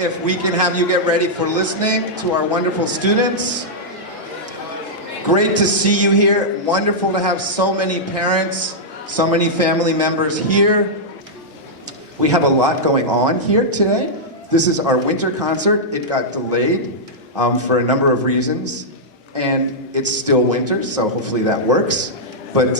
if we can have you get ready for listening to our wonderful students. Great to see you here. Wonderful to have so many parents, so many family members here. We have a lot going on here today. This is our winter concert. It got delayed for a number of reasons, and it's still winter, so hopefully that works. But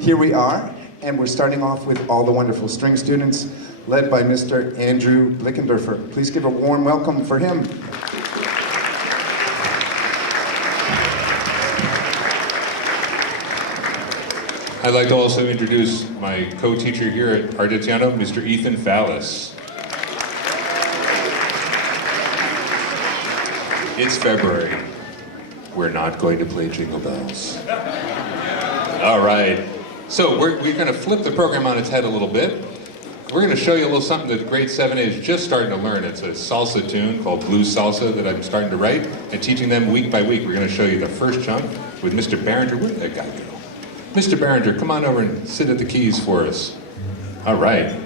here we are, and we're starting off with all the wonderful string students, led by Mr. Andrew Blickendorfer. Please give a warm welcome for him. I'd like to also introduce my co-teacher here at Argenziano, Mr. Ethan Fallis. It's February. We're not going to play Jingle Bells. All right. So we're going to flip the program on its head a little bit. We're going to show you a little something that grade 7A is just starting to learn. It's a salsa tune called Blues Salsa that I'm starting to write and teaching them week by week. We're going to show you the first chunk with Mr. Barringer. Where did that guy go? Mr. Barringer, come on over and sit at the keys for us. All right.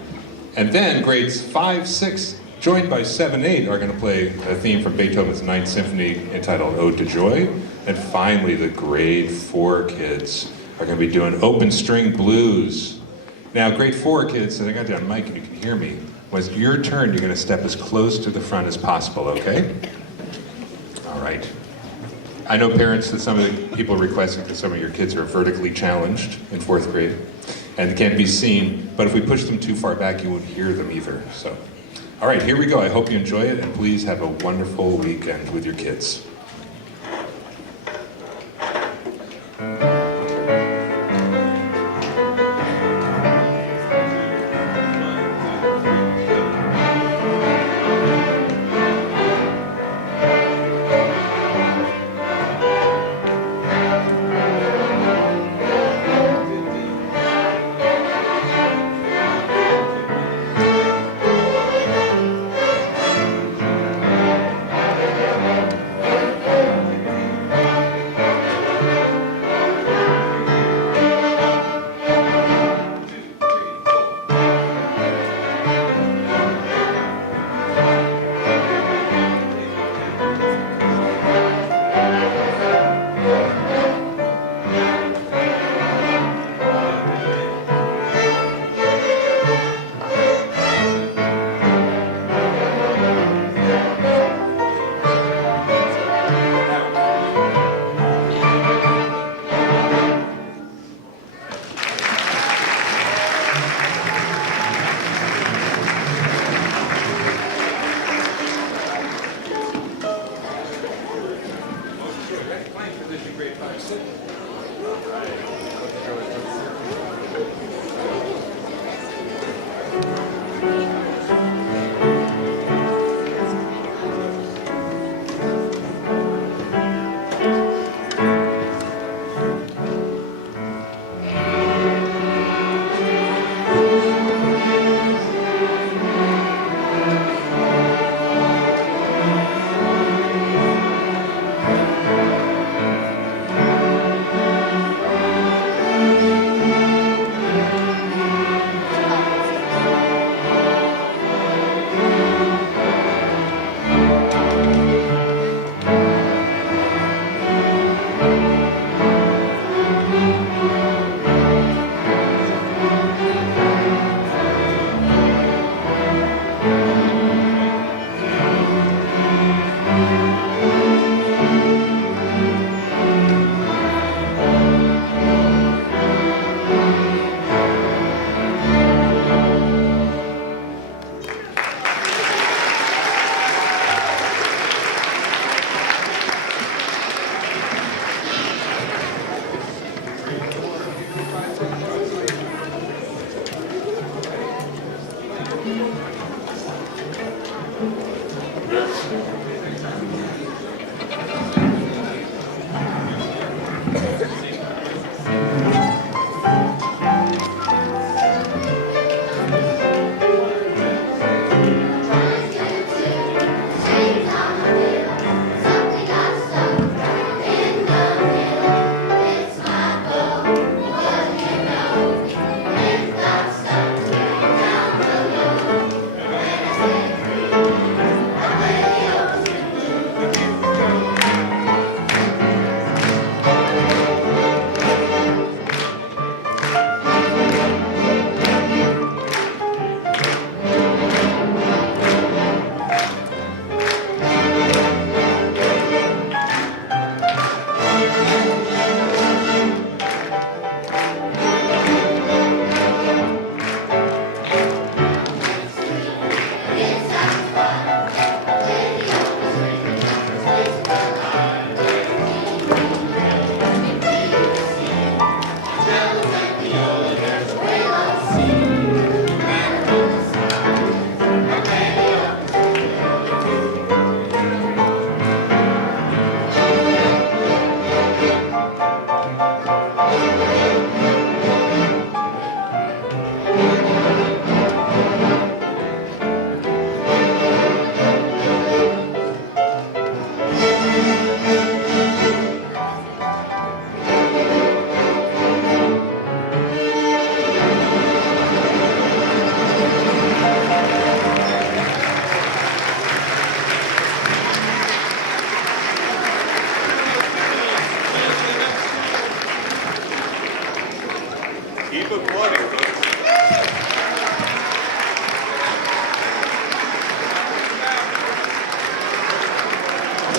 And then grades 5, 6, joined by 7, 8 are going to play a theme from Beethoven's Ninth Symphony entitled Ode to Joy. And finally, the grade 4 kids are going to be doing open string blues. Now, grade 4 kids, and I got you on mic and you can hear me, when it's your turn, you're going to step as close to the front as possible, okay? All right. I know parents that some of the people are requesting that some of your kids are vertically challenged in 4th grade and can't be seen, but if we push them too far back, you won't hear them either. So, all right, here we go. I hope you enjoy it, and please have a wonderful weekend with your kids.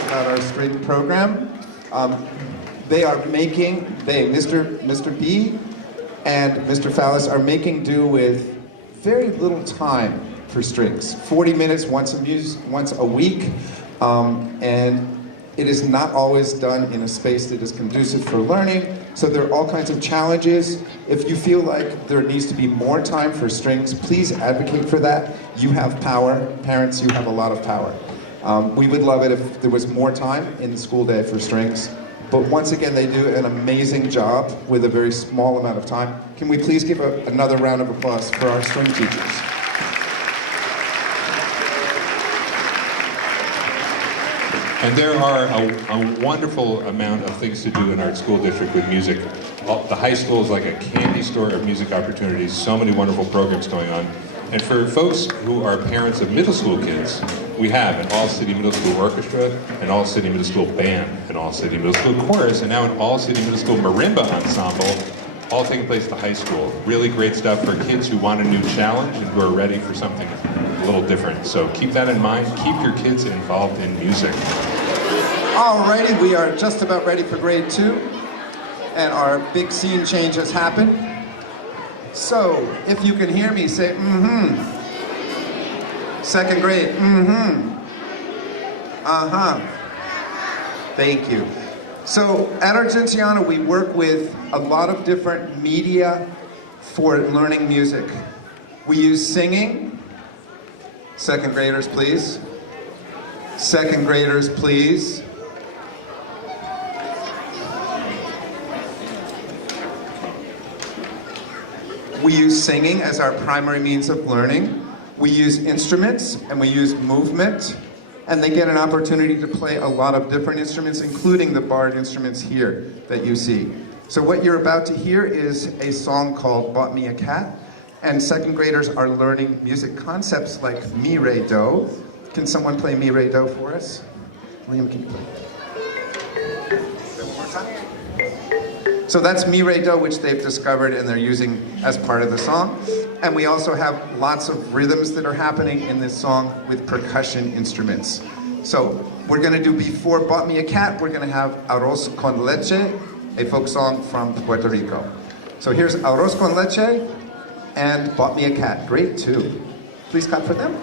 about our string program. Mr. B and Mr. Fallis are making do with very little time for strings. 40 minutes once a week, and it is not always done in a space that is conducive for learning, so there are all kinds of challenges. If you feel like there needs to be more time for strings, please advocate for that. You have power. Parents, you have a lot of power. We would love it if there was more time in the school day for strings, but once again, they do an amazing job with a very small amount of time. Can we please give another round of applause for our string teachers? And there are a wonderful amount of things to do in our school district with music. The high school is like a candy store of music opportunities, so many wonderful programs going on. And for folks who are parents of middle school kids, we have an all-city middle school orchestra, an all-city middle school band, an all-city middle school chorus, and now an all-city middle school marimba ensemble, all taking place at the high school. Really great stuff for kids who want a new challenge and who are ready for something a little different. So keep that in mind. Keep your kids involved in music. Alrighty, we are just about ready for grade 2, and our big scene change has happened. So, if you can hear me, say mm-hmm. Second grade, mm-hmm. Uh-huh. Thank you. So, at Argenziano, we work with a lot of different media for learning music. We use singing. Second graders, please. Second graders, please. We use singing as our primary means of learning. We use instruments and we use movement, and they get an opportunity to play a lot of different instruments, including the barred instruments here that you see. So what you're about to hear is a song called Bought Me a Cat, and second graders are learning music concepts like mi, re, do. Can someone play mi, re, do for us? Liam, can you play? One more time. So that's mi, re, do, which they've discovered and they're using as part of the song. And we also have lots of rhythms that are happening in this song with percussion instruments. So we're gonna do, before Bought Me a Cat, we're gonna have Arroz con Leche, a folk song from Puerto Rico. So here's Arroz con Leche and Bought Me a Cat, grade 2. Please clap for them.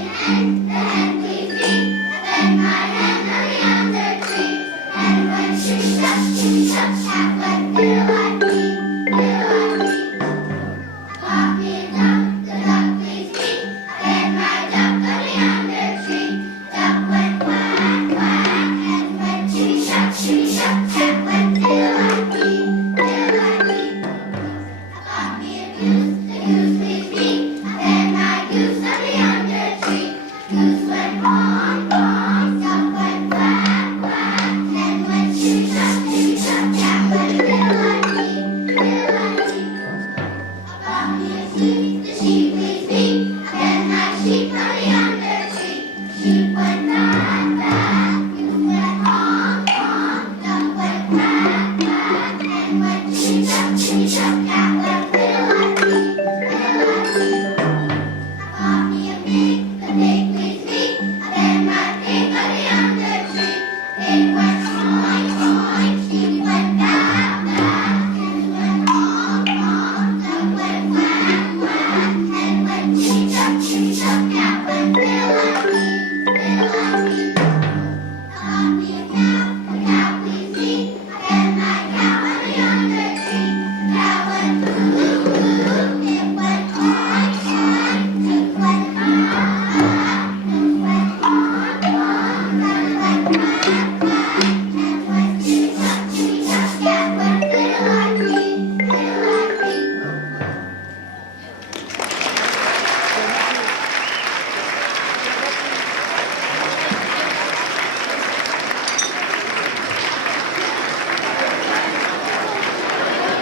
The hen, the hen, please eat.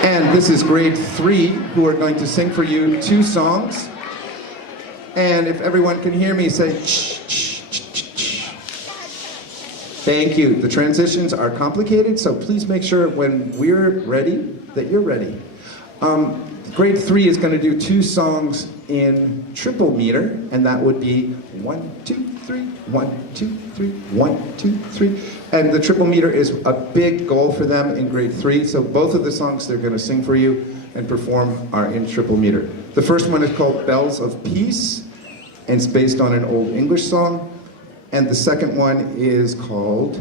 And this is grade 3 who are going to sing for you 2 songs. And if everyone can hear me, say ch, ch, ch, ch, ch. Thank you. The transitions are complicated, so please make sure when we're ready that you're ready. Grade 3 is going to do 2 songs in triple meter, and that would be 1, 2, 3, 1, 2, 3, 1, 2, 3. And the triple meter is a big goal for them in grade 3, so both of the songs they're going to sing for you and perform are in triple meter. The first one is called Bells of Peace, and it's based on an old English song. And the second one is called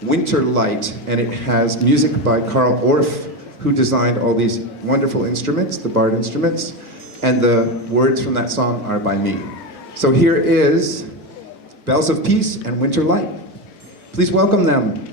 Winter Light, and it has music by Carl Orff, who designed all these wonderful instruments, the barred instruments, and the words from that song are by me. So here is Bells of Peace and Winter Light. Please welcome them.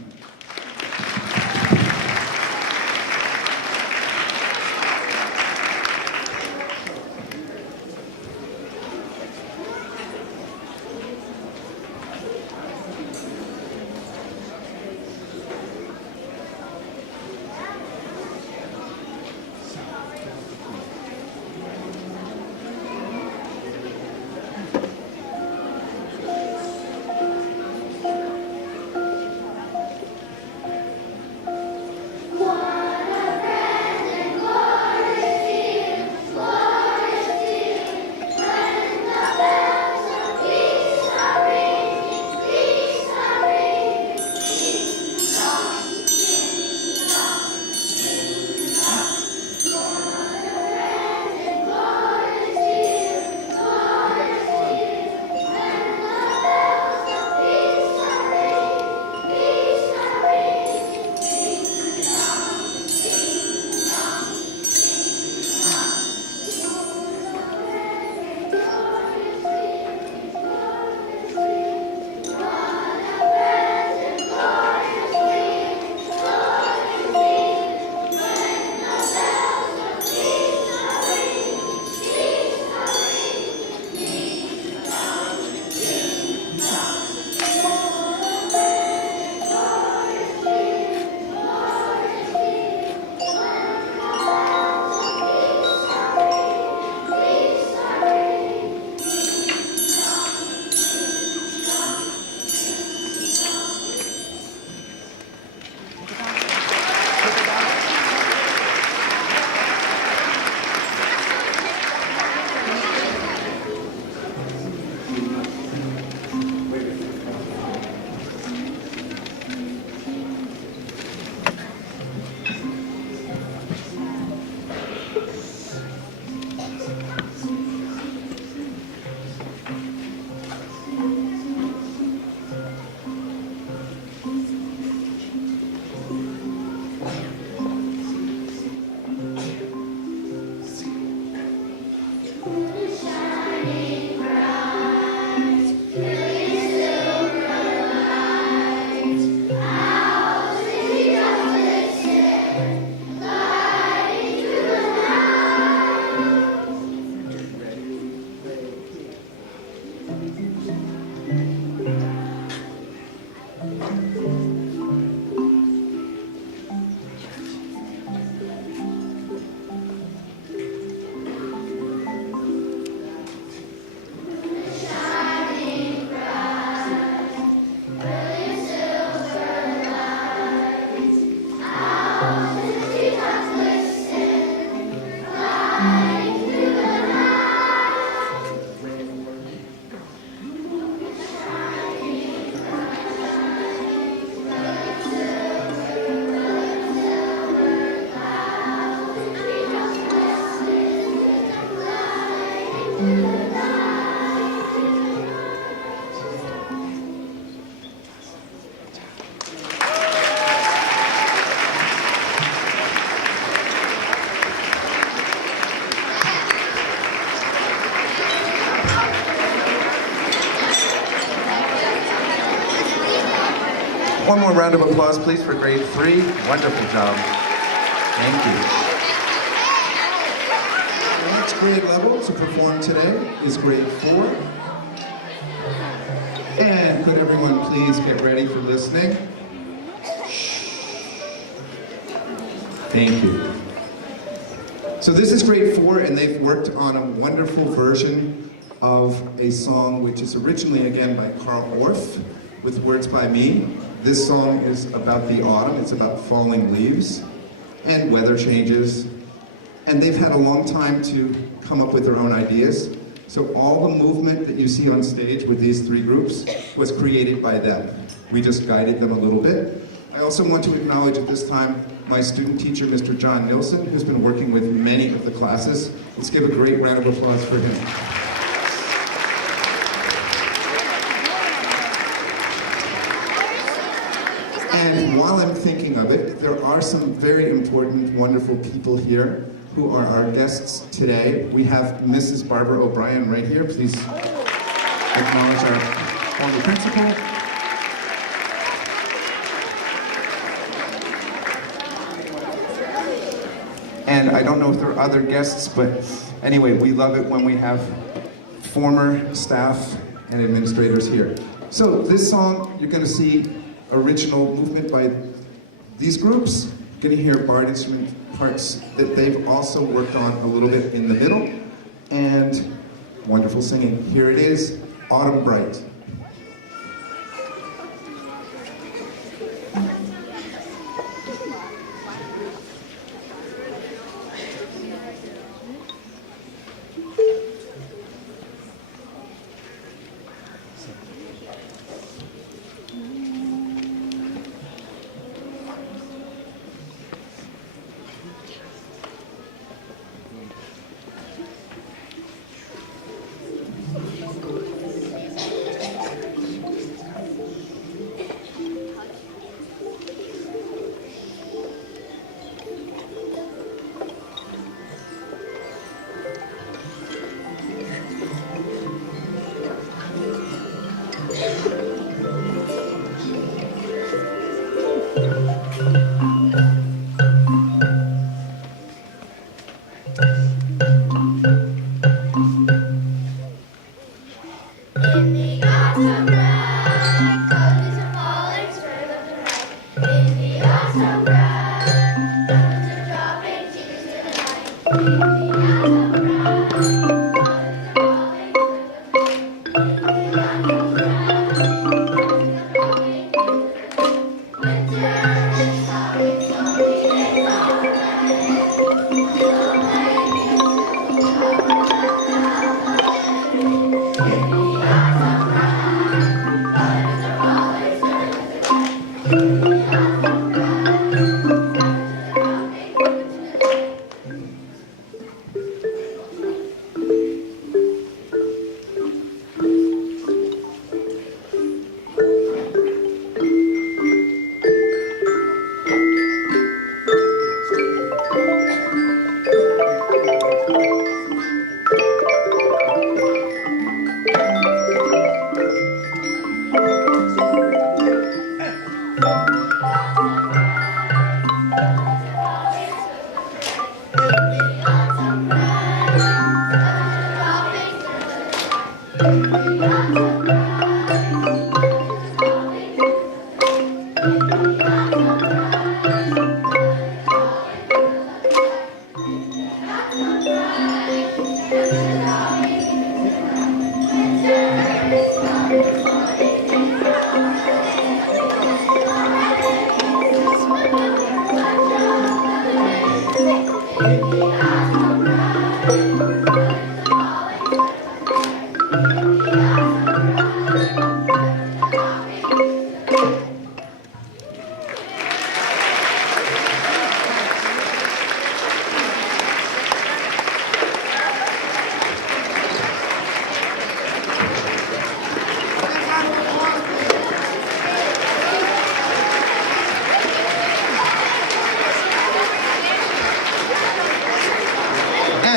One more round of applause, please, for grade 3. Wonderful job. Thank you. The next grade level to perform today is grade 4. And could everyone please get ready for listening? Thank you. So this is grade 4, and they've worked on a wonderful version of a song which is originally, again, by Carl Orff, with words by me. This song is about the autumn. It's about falling leaves and weather changes. And they've had a long time to come up with their own ideas. So all the movement that you see on stage with these 3 groups was created by them. We just guided them a little bit. I also want to acknowledge at this time my student teacher, Mr. John Nilsson, who's been working with many of the classes. Let's give a great round of applause for him. And while I'm thinking of it, there are some very important, wonderful people here who are our guests today. We have Mrs. Barbara O'Brien right here. Please acknowledge our former principal. And I don't know if there are other guests, but anyway, we love it when we have former staff and administrators here. So this song, you're going to see original movement by these groups. You're going to hear barred instrument parts that they've also worked on a little bit in the middle, and wonderful singing. Here it is, Autumn Bright.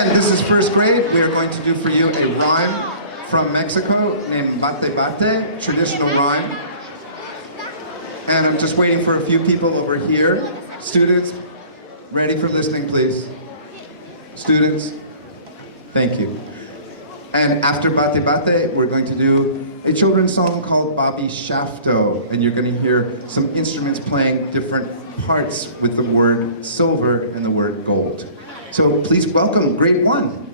This is first grade. We are going to do for you a rhyme from Mexico named Bate Bate, traditional rhyme. And I'm just waiting for a few people over here. Students, ready for listening, please. Students, thank you. And after Bate Bate, we're going to do a children's song called Bobby Shafto. And you're going to hear some instruments playing different parts with the word silver and the word gold. So please welcome grade 1.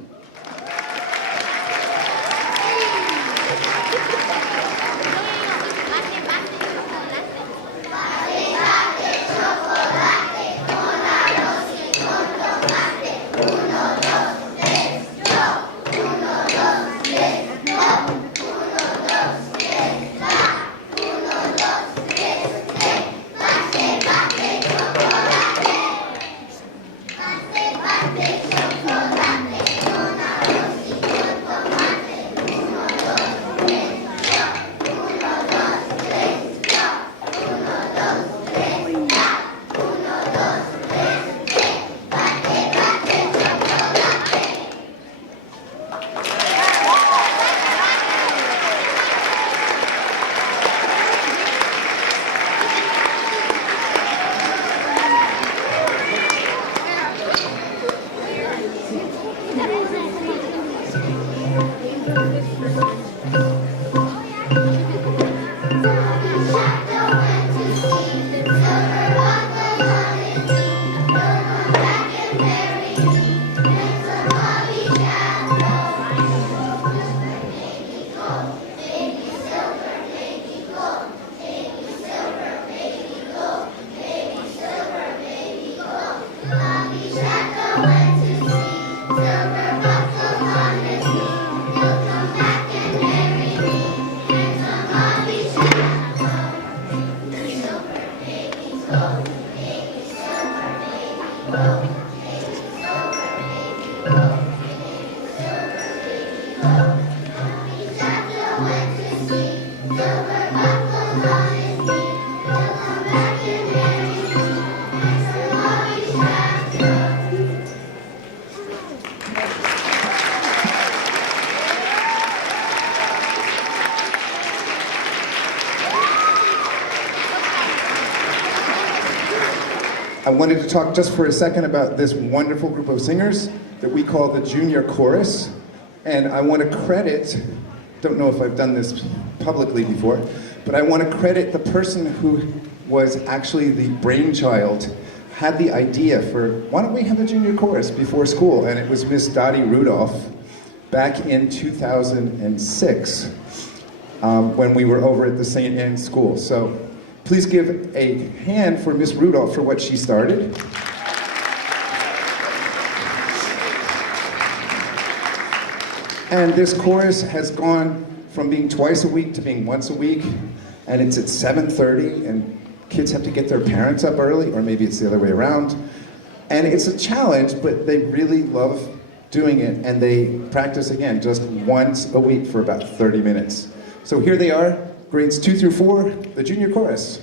I wanted to talk just for a second about this wonderful group of singers that we call the Junior Chorus. And I want to credit, don't know if I've done this publicly before, but I want to credit the person who was actually the brainchild, had the idea for, why don't we have a Junior Chorus before school? And it was Miss Dottie Rudolph back in 2006 when we were over at the St. Anne's School. So please give a hand for Miss Rudolph for what she started. And this chorus has gone from being twice a week to being once a week, and it's at 7:30, and kids have to get their parents up early, or maybe it's the other way around. And it's a challenge, but they really love doing it, and they practice again just once a week for about 30 minutes. So here they are, grades 2 through 4, the Junior Chorus.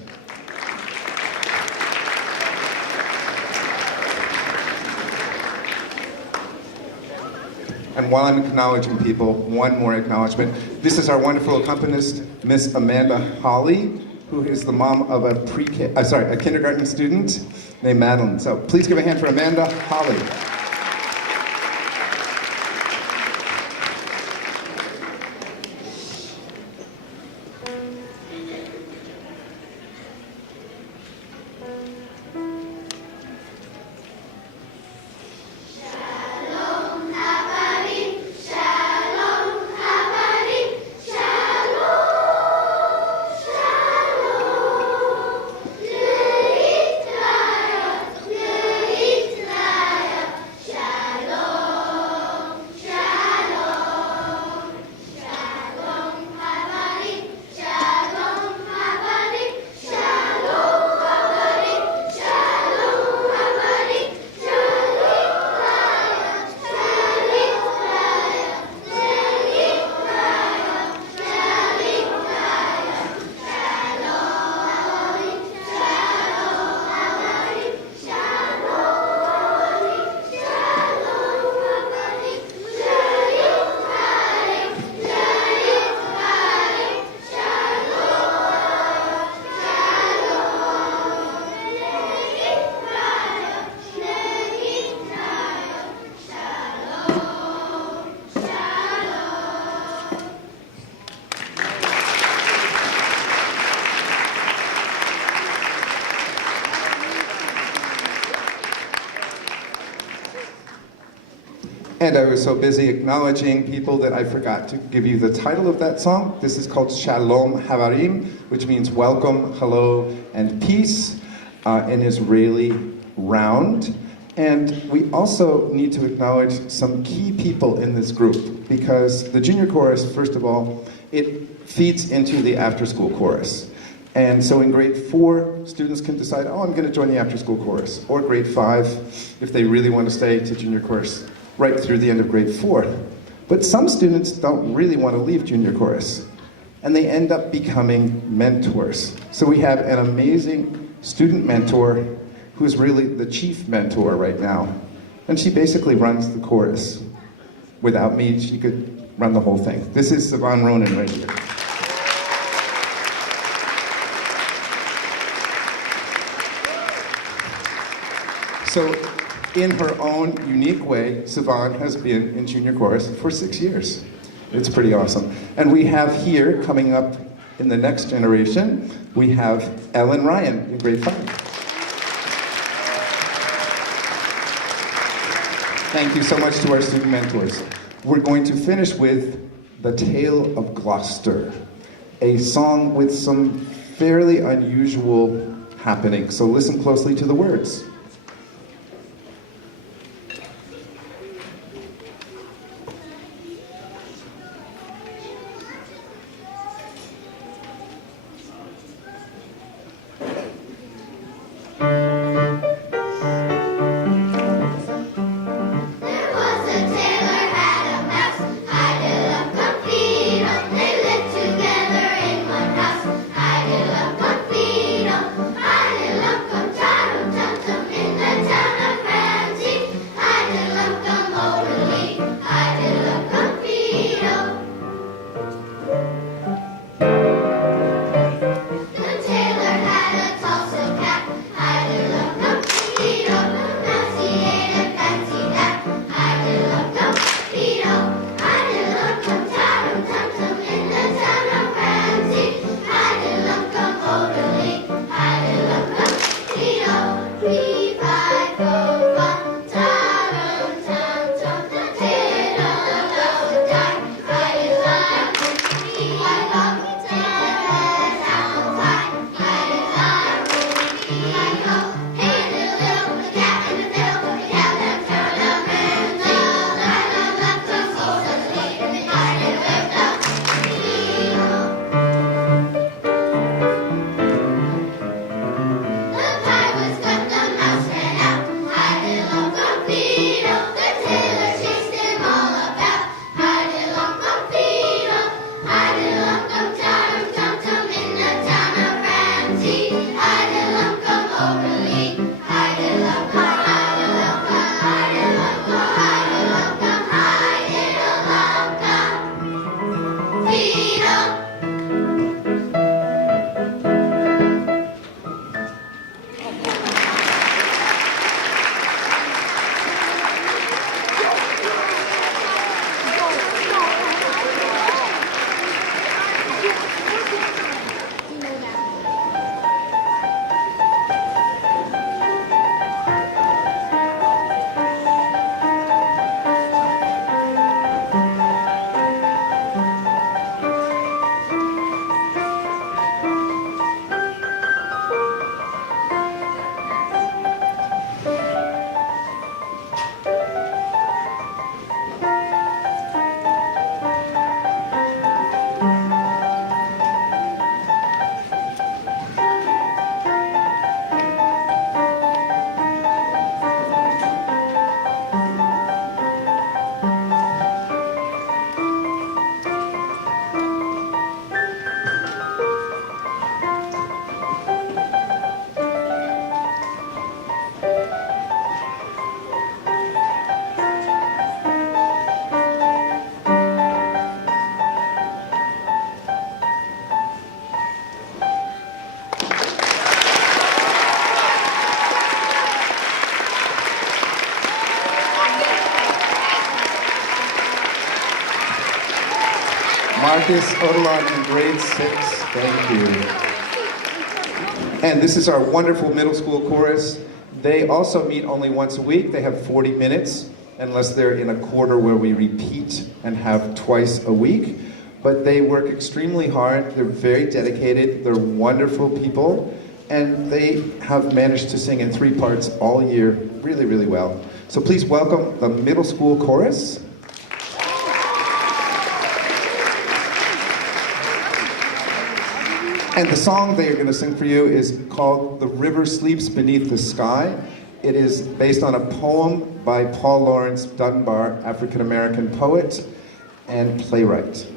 And while I'm acknowledging people, one more acknowledgement. This is our wonderful accompanist, Miss Amanda Holly, who is the mom of a kindergarten student named Madeline. So please give a hand for Amanda Holly. And I was so busy acknowledging people that I forgot to give you the title of that song. This is called Shalom Hawaii, which means welcome, hello, and peace in Israeli round. And we also need to acknowledge some key people in this group, because the junior chorus, first of all, it feeds into the after-school chorus. And so in grade 4, students can decide, oh, I'm going to join the after-school chorus. Or grade 5, if they really want to stay to junior chorus, right through the end of grade 4. But some students don't really want to leave junior chorus, and they end up becoming mentors. So we have an amazing student mentor who's really the chief mentor right now. And she basically runs the chorus. Without me, she could run the whole thing. This is Sivan Ronan right here. So, in her own unique way, Sivan has been in junior chorus for 6 years. It's pretty awesome. And we have here, coming up in the next generation, we have Ellen Ryan in grade 5. Thank you so much to our student mentors. We're going to finish with The Tale of Gloucester, a song with some fairly unusual happenings. So listen closely to the words. Marcus Odilon in grade 6, thank you. And this is our wonderful middle school chorus. They also meet only once a week. They have 40 minutes unless they're in a quarter where we repeat and have twice a week. But they work extremely hard, they're very dedicated, they're wonderful people, and they have managed to sing in 3 parts all year really, really well. So please welcome the middle school chorus. And the song they are going to sing for you is called "The River Sleeps Beneath the Sky." It is based on a poem by Paul Laurence Dunbar, African-American poet and playwright.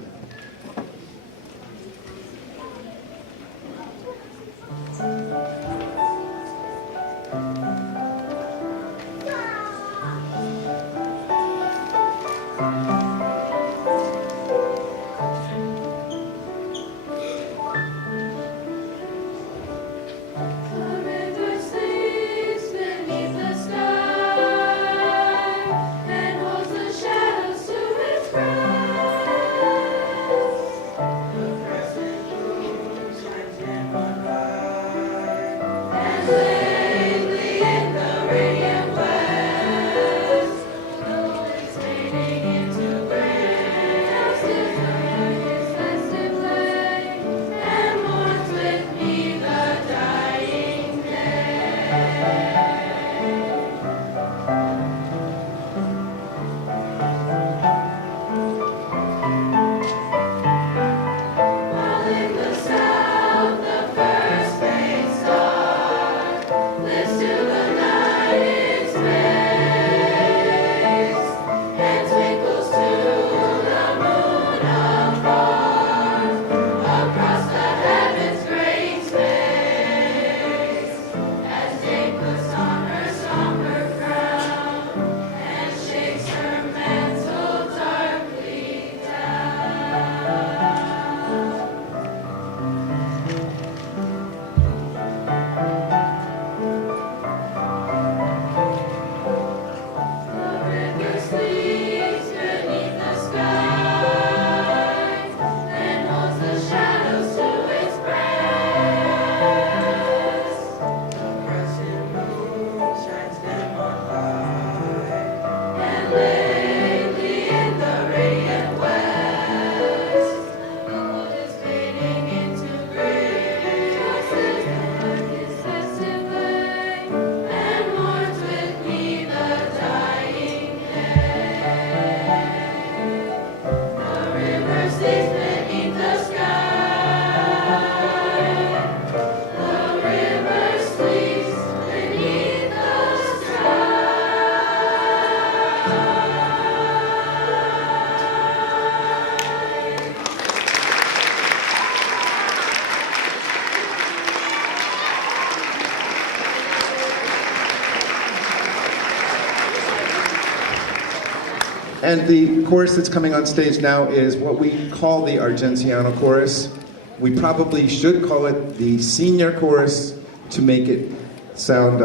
And the chorus that's coming on stage now is what we call the Argenziano chorus. We probably should call it the senior chorus to make it sound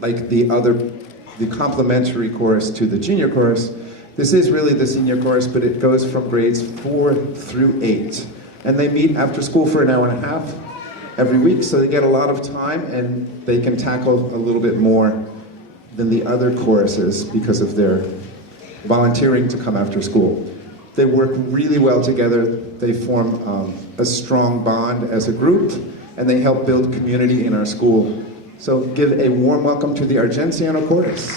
like the complementary chorus to the junior chorus. This is really the senior chorus, but it goes from grades 4 through 8. And they meet after school for an hour and a half every week, so they get a lot of time and they can tackle a little bit more than the other choruses because of their volunteering to come after school. They work really well together. They form a strong bond as a group, and they help build community in our school. So give a warm welcome to the Argenziano chorus.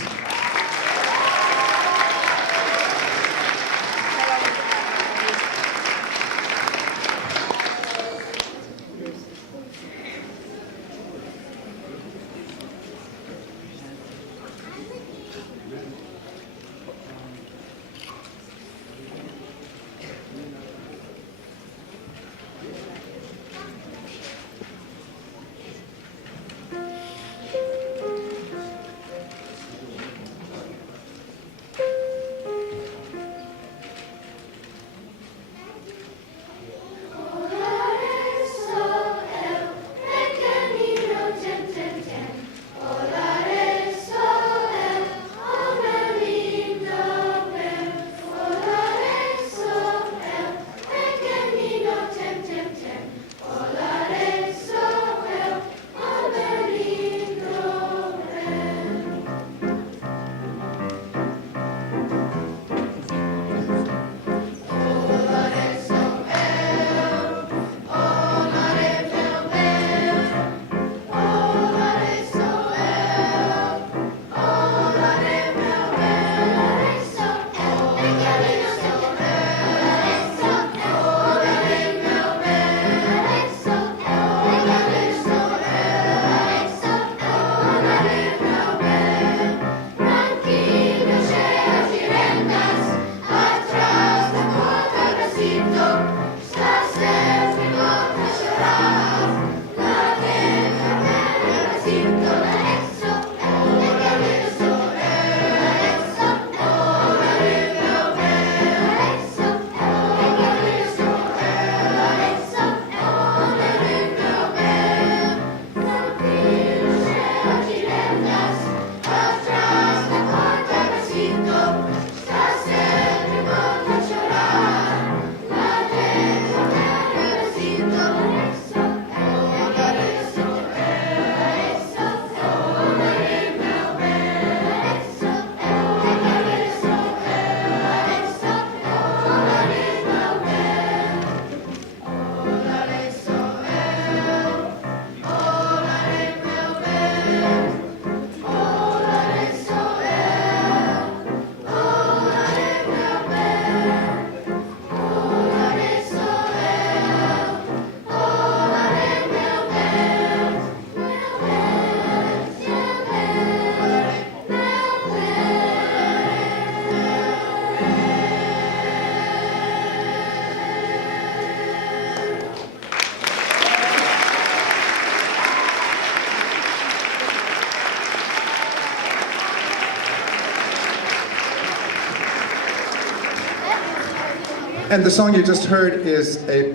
And the song you just heard is a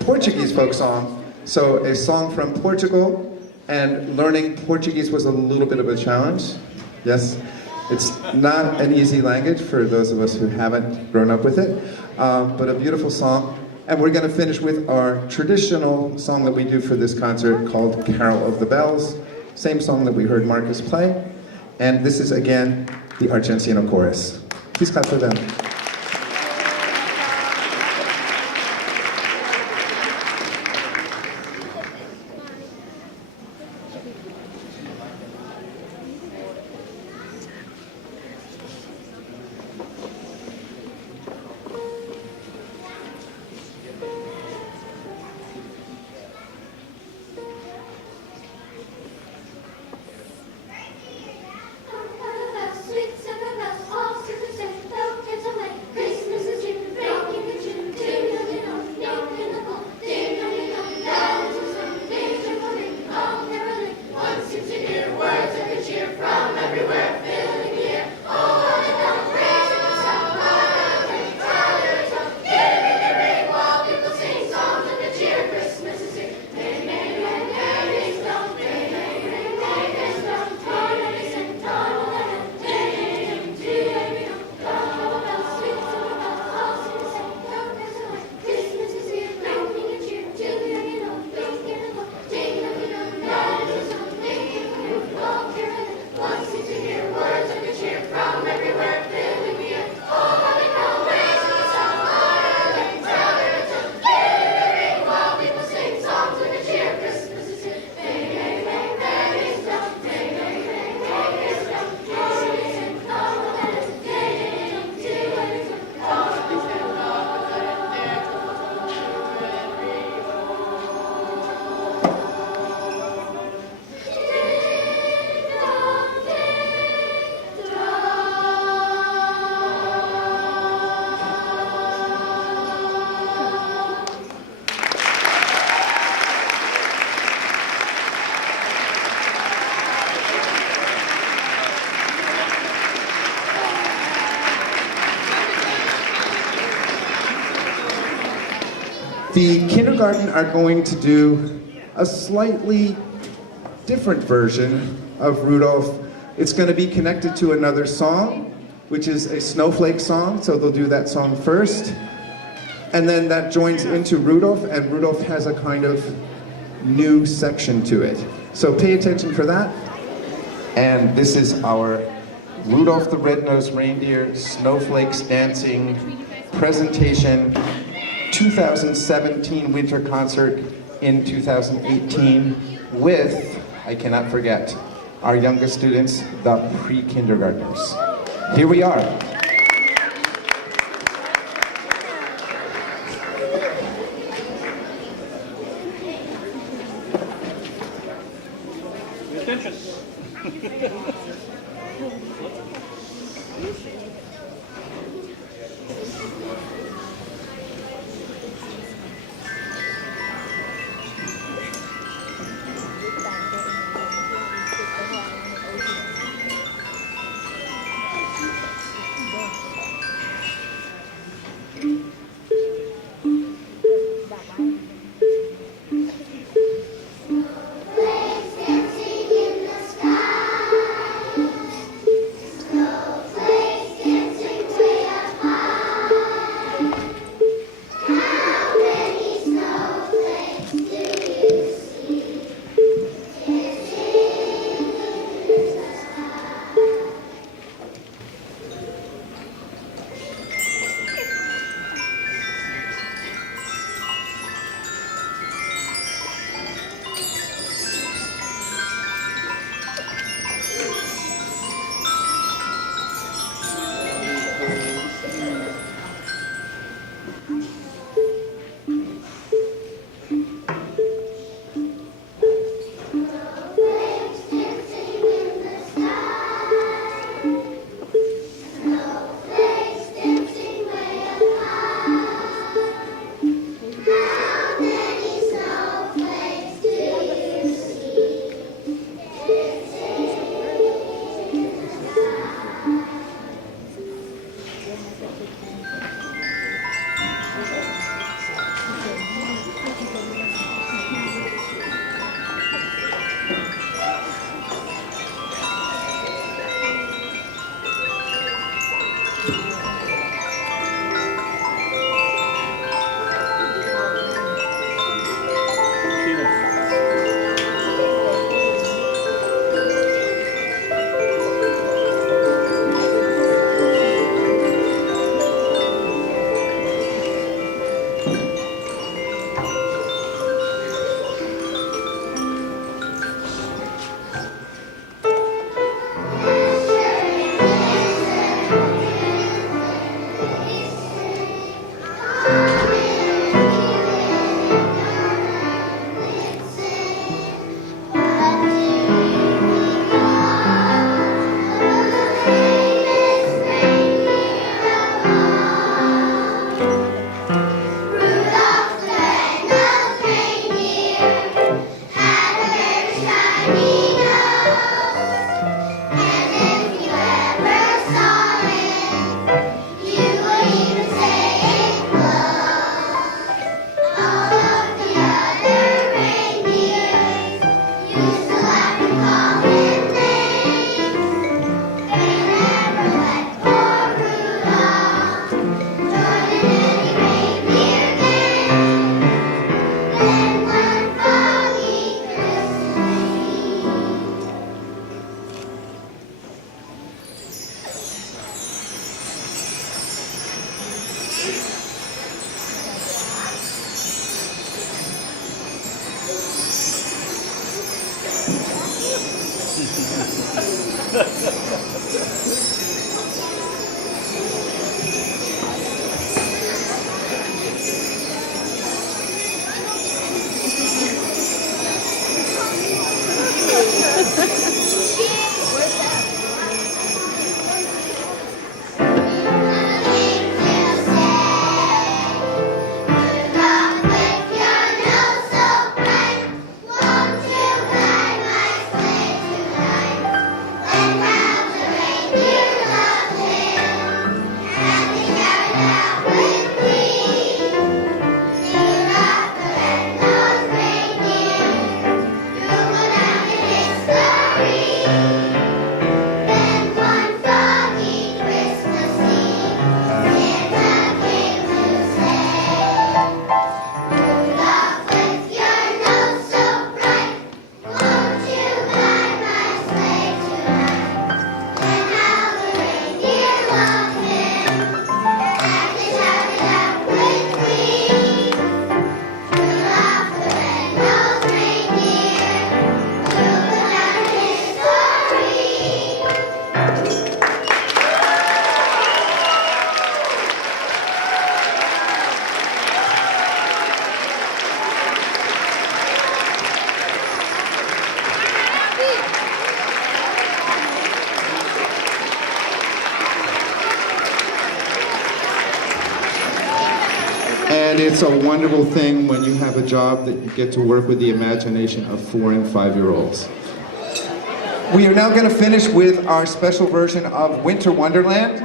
Portuguese folk song. So a song from Portugal, and learning Portuguese was a little bit of a challenge. Yes, it's not an easy language for those of us who haven't grown up with it, but a beautiful song. And we're going to finish with our traditional song that we do for this concert called Carol of the Bells. Same song that we heard Marcus play. And this is, again, the Argenziano chorus. Please clap for them. The kindergarten are going to do a slightly different version of Rudolph. It's going to be connected to another song, which is a snowflake song, so they'll do that song first. And then that joins into Rudolph, and Rudolph has a kind of new section to it. So pay attention for that. And this is our Rudolph the Red-Nosed Reindeer Snowflakes Dancing presentation, 2017 winter concert in 2018 with, I cannot forget, our youngest students, the pre-kindergartners. Here we are. Attention. And it's a wonderful thing when you have a job that you get to work with the imagination of 4- and 5-year-olds. We are now going to finish with our special version of Winter Wonderland.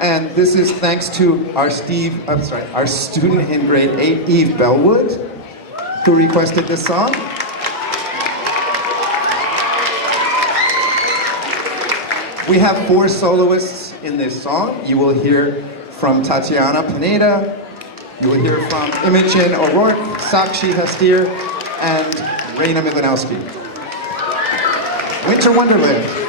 And this is thanks to our student in grade 8, Eve Bellwood, who requested this song. We have 4 soloists in this song. You will hear from Tatiana Pineda, you will hear from Imogen O'Rourke, Sakshi Hastir, and Raina Milanowski. Winter Wonderland.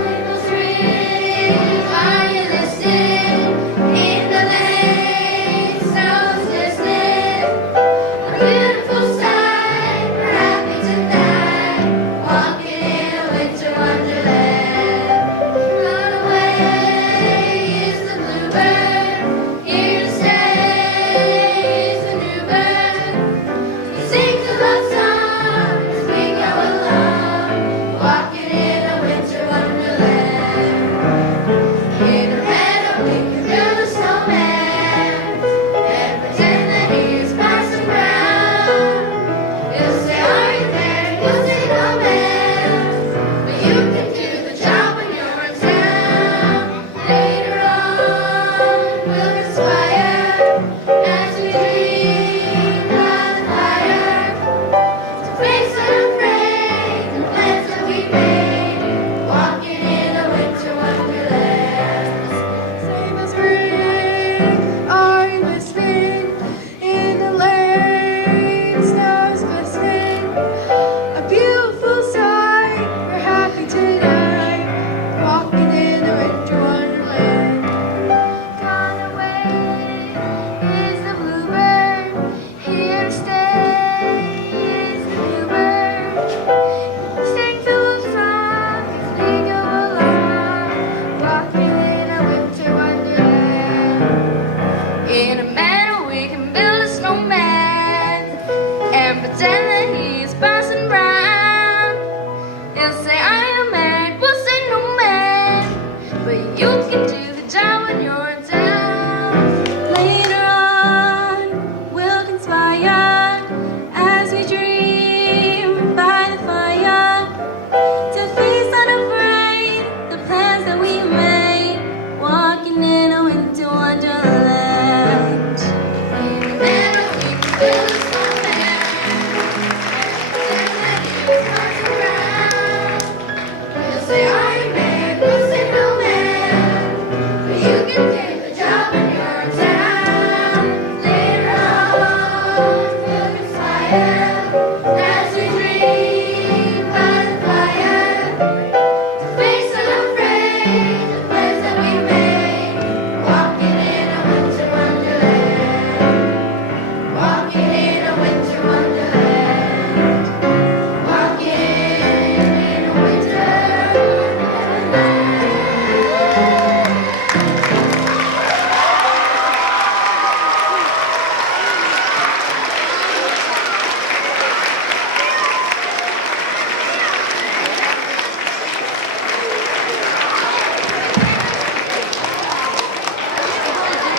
It was really high in the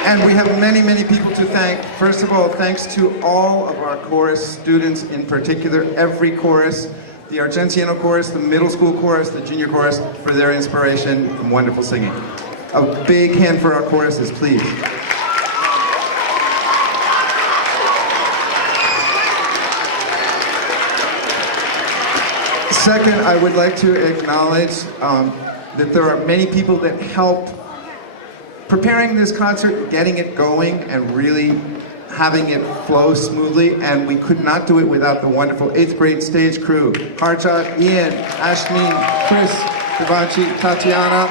And we have many, many people to thank. First of all, thanks to all of our chorus students, in particular, every chorus, the Argenziano chorus, the middle school chorus, the junior chorus, for their inspiration and wonderful singing. A big hand for our choruses, please. Second, I would like to acknowledge that there are many people that helped preparing this concert, getting it going, and really having it flow smoothly, and we could not do it without the wonderful 8th grade stage crew. Harjot, Ian, Ashmin, Chris, Devanchi, Tatiana,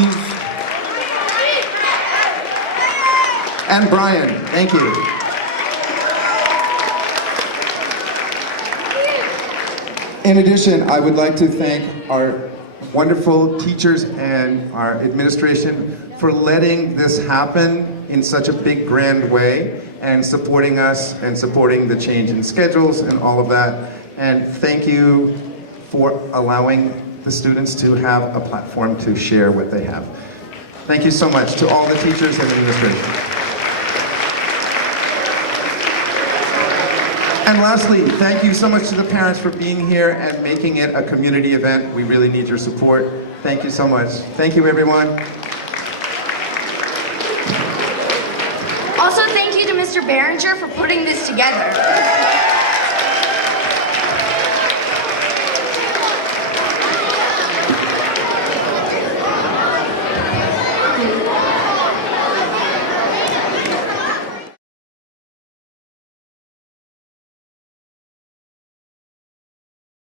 Eve, and Brian. Thank you. In addition, I would like to thank our wonderful teachers and our administration for letting this happen in such a big, grand way and supporting us and supporting the change in schedules and all of that. And thank you for allowing the students to have a platform to share what they have. Thank you so much to all the teachers and administration. And lastly, thank you so much to the parents for being here and making it a community event. We really need your support. Thank you so much. Thank you, everyone. Also, thank you to Mr. Behringer for putting this together.